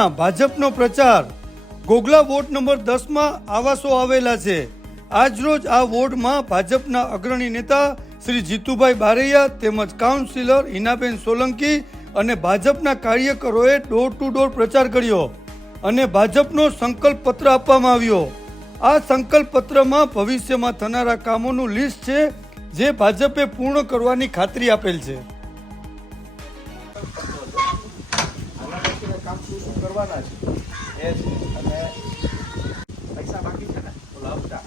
માં ભાજપનો પ્રચાર। ગોગલા વોર્ડ નંબર 10 માં આવાસો આવેલા છે। આજરોજ આ વોર્ડમાં ભાજપના અગ્રણી નેતા શ્રી જીતુભાઈ બારૈયા તેમજ કાઉન્સિલર હિનાબેન સોલંકી અને ભાજપના કાર્યકરોએ ડોર ટુ ડોર પ્રચાર કર્યો અને ભાજપનો સંકલ્પ પત્ર આપવામાં આવ્યો। આ સંકલ્પ પત્રમાં ભવિષ્યમાં થનારા કામોનું લિસ્ટ છે જે ભાજપે પૂર્ણ કરવાની ખાતરી આપેલ છે। પૈસા બાકી છે ને ઓલા હપ્તા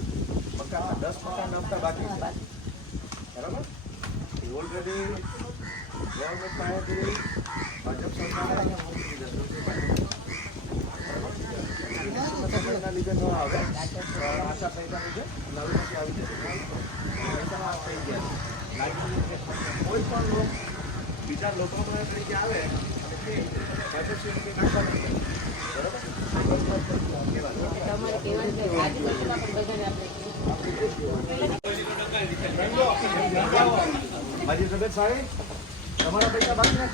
મકાન 10 મકાન હપ્તા બાકી છે બરાબર ઓલરેડી ગવર્મેન્ટ પાસેથી ભાજપ સરકારે અહીંયા મોકલી દીધું છે લીધે ન આવે આશા પૈસા લીધે નવીનથી આવી જશે પૈસા માફ થઈ ગયા કોઈ પણ લોક બીજા લોકો તરીકે આવે ભાજપ સિવાય નાખવા નથી બરાબર મારી તબિયત સારી તમારા પૈસા બાકી નથી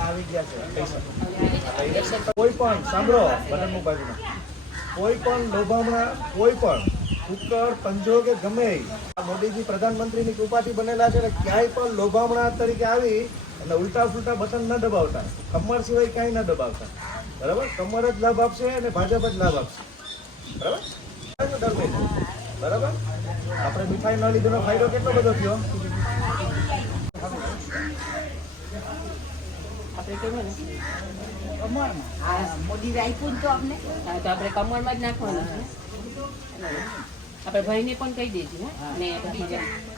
આવી ગયા છે પૈસા ઇલેક્શન કોઈ પણ સાંભળો બટનનું બાજુમાં કોઈ પણ લોભામણા કોઈ પણ ઉત્કળ પંજો કે ગમે મોદીજી પ્રધાનમંત્રીની કૃપાથી બનેલા છે એટલે ક્યાંય પણ લોભામણા તરીકે આવી અને ઉલટા ફૂલટા બટન ન દબાવતા કમર સિવાય ક્યાંય ન દબાવતા બરાબર કમર જ લાભ આપશે અને ભાજપ જ લાભ આપશે બરાબર બરાબર આપણે મીઠાઈ ન લીધેનો ફાયદો કેટલો બધો થયો મોદી રાખ્યું તો આપણે તો આપણે કમરમાં જ નાખવાનું છે આપણે ભાઈને પણ કહી દેજો ને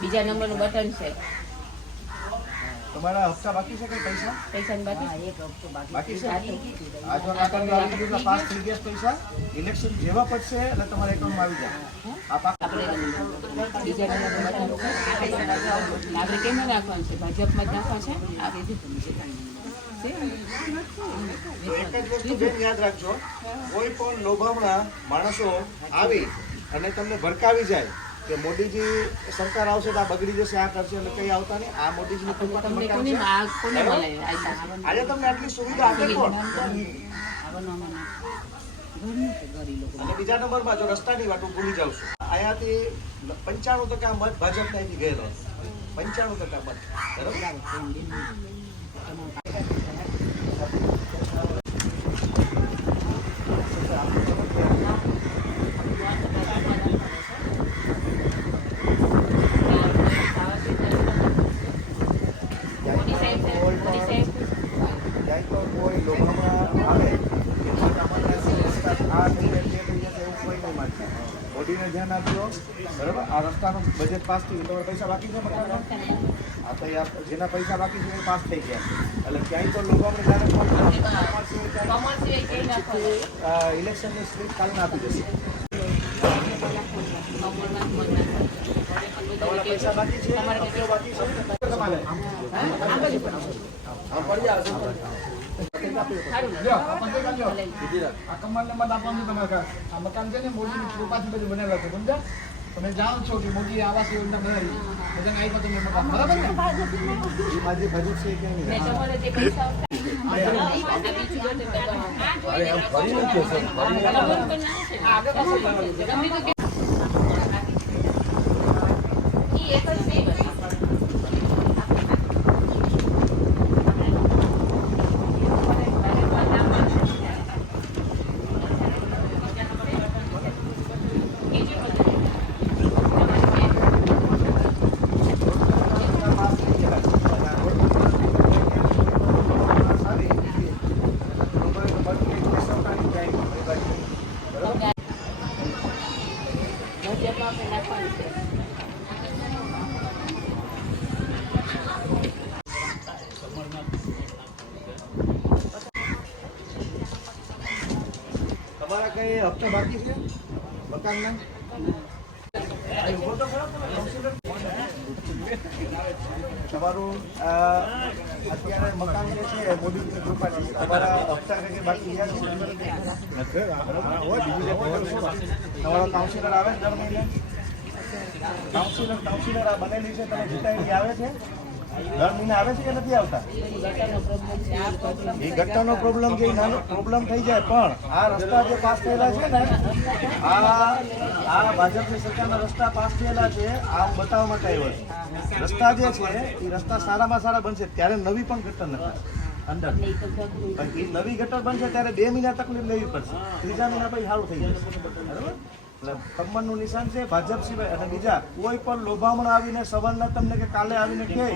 બીજા નંબરનું બટન છે તમારા હપ્તા બાકી છે કે પૈસા પૈસાની બાકી એક હપ્તો બાકી છે આજનો નાટક આવી ગયું પાસ થઈ ગયા પૈસા ઇલેક્શન જેવા પડશે એટલે તમારા એકાઉન્ટમાં આવી જાય આપણે બીજા નંબરનું બટન આપણે કેમ નાખવાનું છે ભાજપમાં જ નાખવાનું છે એક જ વસ્તુ બેન યાદ રાખજો કોઈ પણ લોભામણા માણસો આવી અને તમને ભડકાવી જાય કે મોદીજી સરકાર આવશે તો આ બગડી જશે આ કરશે એટલે કઈ આવતા નહીં આ મોદીજીની કૃપાથી મકાન છે આજે તમને આટલી સુવિધા આપે કોણ અને બીજા નંબરમાં જો રસ્તાની વાત હું ભૂલી જાઉં છું અહીંયાથી 95% મત ભાજપના અહીંથી ગયેલો 95% મત બરાબર મોદીને ધ્યાન આપજો બરાબર આ રસ્તાનું બજેટ પાસ થઈ ગયું તમારા પૈસા બાકી છે મકાનના આ તો જેના પૈસા બાકી છે એ પાસ થઈ ગયા એટલે ક્યાંય તો લોકો આપણે ઇલેક્શનની સ્લીપ કાલને આપી દેશે તમારા પૈસા બાકી છે બાકી છે તમારે મકાન છે ને મોદીની કૃપાથી બધું બનેલા છે સમજા તમે જાણો છો કે મોદી આવાસ યોજના બનાવી બધાને આપ્યા તમે મકાન બરાબર ને માજી ભજુ છે કે તમારા કઈ હપ્તા બાકી છે મકાનના તમારું અત્યારે મકાન જે છે મોદીની કૃપાથી તમારા હપ્તા કઈ બાકી ગયા છે તમારો કાઉન્સિલર આવે દર મહિને કાઉન્સિલર આ બનેલી છે તમે જીતાયેલી આવે છે દર મહિને આવે છે કે નથી આવતા? ગટરનો પ્રોબ્લેમ છે, આ પ્રોબ્લેમ એ ગટરનો પ્રોબ્લેમ છે, એ નાનો પ્રોબ્લેમ થઈ જાય, પણ આ રસ્તા જે પાસ થયેલા છે ને, આ ભાજપની સરકારના રસ્તા પાસ થયેલા છે, આ હું બતાવવા માટે આવ્યો છું. રસ્તા જે છે એ રસ્તા સારામાં સારા બનશે ત્યારે નવી પણ ગટર નથી અંદર. એ તો થતું. એ નવી ગટર બનશે ત્યારે 2 મહિના તકલીફ લેવી પડશે, 3જા મહિના પછી સારું થઈ જશે. બરાબર? એટલે કમરનું નિશાન છે ભાજપ સિવાય. અને બીજા કોઈ પણ લોભામણ આવીને સવારના તમને કે કાલે આવીને કહે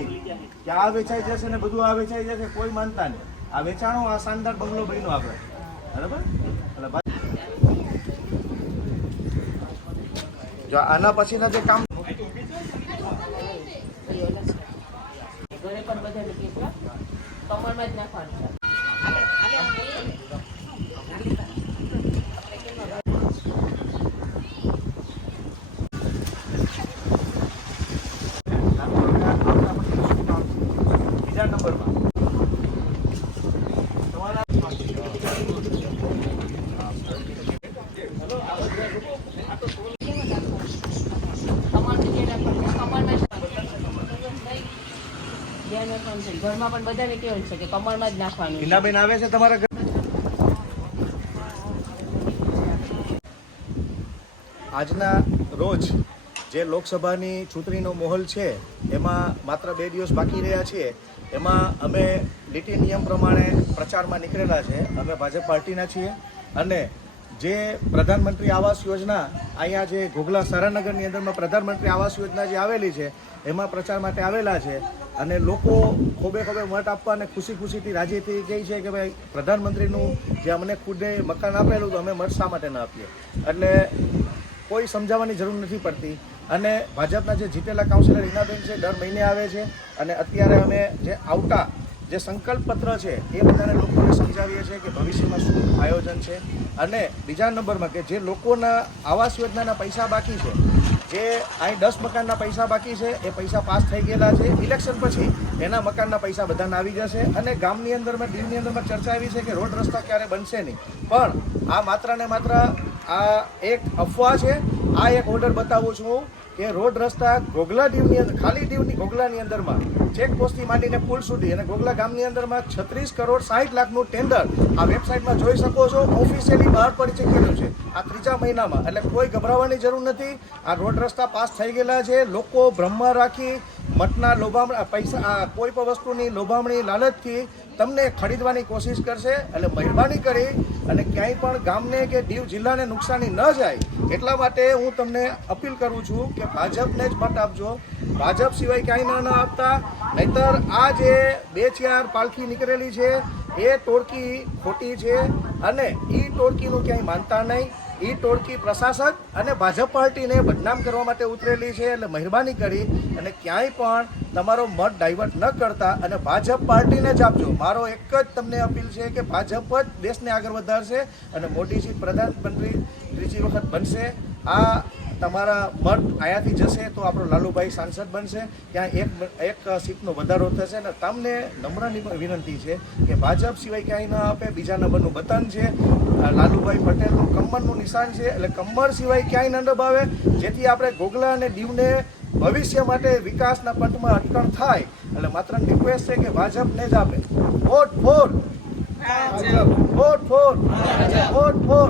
કે આ વેચાઈ જશે ને બધું આ વેચાઈ જશે, કોઈ માનતા નહીં. આ વેચાણો, આ શાનદાર બંગલો બન્યો આપણે. બરાબર? એટલે જો આના પછીના જે કામ ઘરે પણ બધાને કેટલા કમરમાં જ નાખવાનું છે. બીજા નંબરમાં ઘરમાં પણ બધાને કેવું છે કે કમરમાં જ નાખવાનું. હિનાબેન આવે છે તમારા ઘર? આજના રોજ જે લોકસભાની ચૂંટણીનો માહોલ છે એમાં માત્ર 2 દિવસ બાકી રહ્યા છીએ. એમાં અમે નીતિ નિયમ પ્રમાણે પ્રચારમાં નીકળેલા છે. અમે ભાજપ પાર્ટીના છીએ અને જે પ્રધાનમંત્રી આવાસ યોજના અહીંયા જે ઘોઘલા સારાનગરની અંદરમાં પ્રધાનમંત્રી આવાસ યોજના જે આવેલી છે એમાં પ્રચાર માટે આવેલા છે. અને લોકો ખોબે ખોબે મત આપવા અને ખુશી ખુશીથી રાજી થઈ ગઈ છે કે ભાઈ પ્રધાનમંત્રીનું જે અમને ખુદે મકાન આપેલું તો અમે મત શા માટે ન આપીએ. એટલે કોઈ સમજાવવાની જરૂર નથી પડતી. અને ભાજપના જે જીતેલા કાઉન્સિલર હિનાબેન છે દર મહિને આવે છે અને અત્યારે અમે જે આવતા જે સંકલ્પ પત્ર છે એ બધાને લોકોને સમજાવીએ છીએ કે ભવિષ્યમાં શું આયોજન છે. અને બીજા નંબરમાં કે જે લોકોના આવાસ યોજનાના પૈસા બાકી છે, જે અહીં 10 મકાનના પૈસા બાકી છે એ પૈસા પાસ થઈ ગયેલા છે. ઇલેક્શન પછી એના મકાનના પૈસા બધાને આવી જશે. અને ગામની અંદરમાં દીવની અંદરમાં ચર્ચા આવી છે કે રોડ રસ્તા ક્યારે બનશે નહીં, પણ આ માત્ર ને માત્ર આ એક અફવા છે. આ એક ઓર્ડર બતાવું છું કે રોડ રસ્તા ઘોઘલા દીવની અંદર, ખાલી દીવની ઘોઘલાની અંદરમાં ચેકપોસ્ટથી માંડીને પુલ સુધી અને ઘોઘલા ગામની અંદરમાં 36 કરોડ 60 લાખનું ટેન્ડર આ વેબસાઇટમાં જોઈ શકો છો. ઓફિશિયલી બહાર પડી ચૂકેલું છે આ 3જા મહિનામાં. એટલે કોઈ ગભરાવાની જરૂર નથી. આ રોડ રસ્તા પાસ થઈ ગયેલા છે. લોકો બ્રહ્મા રાખી મતના લોભામણા પૈસા, કોઈ પણ વસ્તુની લોભામણી લાલચથી તમને ખરીદવાની કોશિશ કરશે. એટલે મહેરબાની કરી અને ક્યાંય પણ ગામને કે દીવ જિલ્લાને નુકસાની ન જાય એટલા માટે હું તમને અપીલ કરું છું કે ભાજપને જ મત આપજો. ભાજપ સિવાય ક્યાંય ન આપતા. નહીતર આ જે 2-4 પાલખી નીકળેલી છે એ ટોળકી ખોટી છે અને એ ટોળકીનું ક્યાંય માનતા નહીં. એ ટોળકી પ્રશાસક અને ભાજપ પાર્ટીને બદનામ કરવા માટે ઉતરેલી છે. એટલે મહેરબાની કરી અને ક્યાંય પણ તમારો મત ડાયવર્ટ ન કરતા અને ભાજપ પાર્ટીને જ આપજો. મારો એક જ તમને અપીલ છે કે ભાજપ જ દેશને આગળ વધારશે અને મોદીજી પ્રધાનમંત્રી 3જી વખત બનશે. આ તમારા મત અહીંયાથી જશે તો આપણો લાલુભાઈ સાંસદ બનશે. ત્યાં એક સીટનો વધારો થશે. અને તમને નમ્ર વિનંતી છે કે ભાજપ સિવાય ક્યાંય ન આપે. બીજા નંબરનું બટન છે લાલુભાઈ પટેલનું કમરનું નિશાન છે. એટલે કમર સિવાય ક્યાંય ન દબાવે, જેથી આપણે ઘોઘલા અને દીવને ભવિષ્ય માટે વિકાસના પંથમાં અટકણ થાય. એટલે માત્ર રિક્વેસ્ટ છે કે ભાજપને જ આપે. Vote for Bhajap, vote for, vote four.